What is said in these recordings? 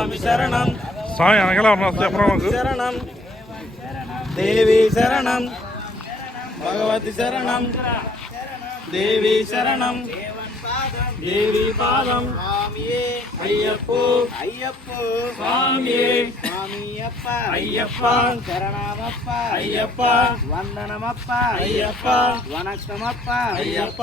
స్వామి శరణం స్వామి అనగల చెప్పరా శరణం దేవి శరణం భగవతి శరణం దేవి శరణం దేవి పాదం అయ్యప్ప అయ్యప్ప స్వామి స్వామియప్ప అయ్యప్ప శరణమప్ప అయ్యప్ప వందనమప్ప అయ్యప్ప వనక్కమప్ప అయ్యప్ప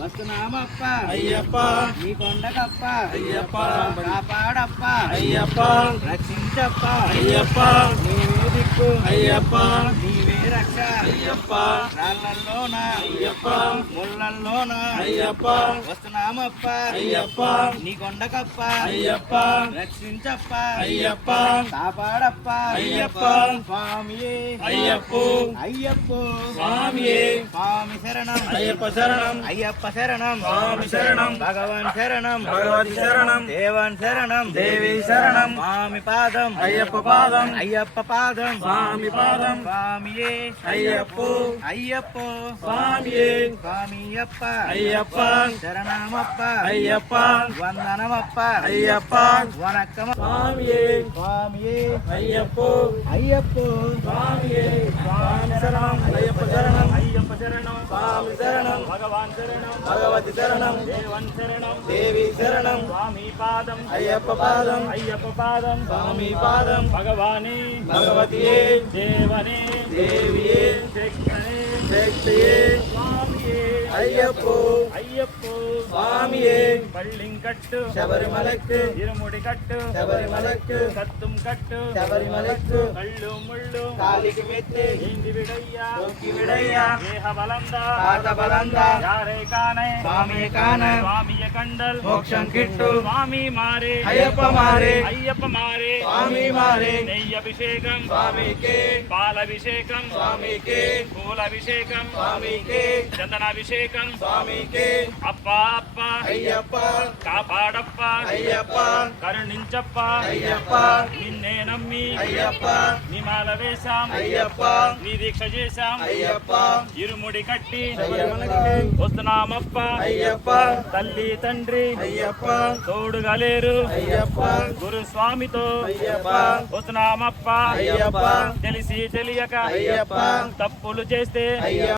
వస్తున్నామప్ప అయ్యప్ప నీ కొండకప్ప అయ్యప్ప కాపాడప్ప అయ్యప్ప రక్షించప్ప అయ్యప్ప నీవే దిక్కు అయ్యప్ప నీవే రక్ష అయ్యప్ప రాళ్ళల్లోన అయ్యప్ప ముళ్ళల్లోన అయ్యప్ప వస్తున్నామప్ప అయ్యప్ప నీ కొండకప్ప అయ్యప్ప రక్షించప్ప అయ్యప్ప కాపాడప్ప అయ్యప్ప స్వామియే అయ్యప్ప అయ్యప్ప స్వామియే స్వామి శరణం అయ్యప్ప శరణం అయ్యప్ప శరణం స్వామి శరణం భగవాన్ శరణం భగవతి శరణం దేవన్ శరణం దేవి శరణం స్వామి పాదం అయ్యప్ప పాదం అయ్యప్ప పాదం స్వామి పాదం స్వామియే అయ్యప్ప అయ్యప్ప స్వామియే స్వామియప్ప అయ్యప్ప శరణమప్ప అయ్యప్ప వందనమప్ప అయ్యప్ప వనక్కమ స్వామియే స్వామియే అయ్యప్ప అయ్యప్ప స్వామియే స్వామి శరణం అయ్యప్ప శరణం అయ్యప్ప శరణం స్వామి శరణం భగవాన్ శరణం భగవతి శరణం దేవన్ శరణం దేవి శరణం స్వామి పాదం అయ్యప్ప పాదం అయ్యప్ప పాదం స్వామి పాదం భగవానే భగవతియే దేవనే దేవియే శక్తనే శక్తియే స్వామియే అయ్యప్ప అయ్యప్ప స్వామియే பள்ளிங்கட்டு ശബരിമലക്ക് ഇരുമുടികട്ട് ശബരിമലക്ക് കത്തും കട്ട് ശബരിമലക്ക് കള്ളും മുള്ളും കാലിക്ക് മെത്ത് നീന്തി വിടയ്യ നോക്കി വിടയ്യ ദേഹബലന്ത പാദബലന്ത യാരെ കാണേ സ്വാമിയെ കാണേ സ്വാമിയെ കണ്ടൽ മോക്ഷം കിട്ടു സ്വാമി മാരെ അയ്യപ്പ മാരെ അയ്യപ്പ മാരെ സ്വാമി മാരെ നെയ്യഭിഷേകം സ്വാമിക്ക് പാലഭിഷേകം സ്വാമിക്ക് പൂലഭിഷേകം സ്വാമിക്ക് ചന്ദനാഭിഷേകം സ്വാമിക്ക് അപ്പ అప్ప అయ్యప్ప కాపాడప్ప అయ్యప్ప కరుణించప్ప అయ్యప్ప నిన్నే నమ్మి అయ్యప్ప నిమాల వేశాం అయ్యప్ప నీ దీక్ష చేశాం అయ్యప్ప ఇరుముడి కట్టి వస్తున్నామప్ప అయ్యప్ప తల్లి తండ్రి అయ్యప్ప తోడుగా లేరు అయ్యప్ప గురు స్వామితో అయ్యప్ప వస్తున్నామప్ప అయ్యప్ప తెలిసి తెలియక అయ్యప్ప తప్పులు చేస్తే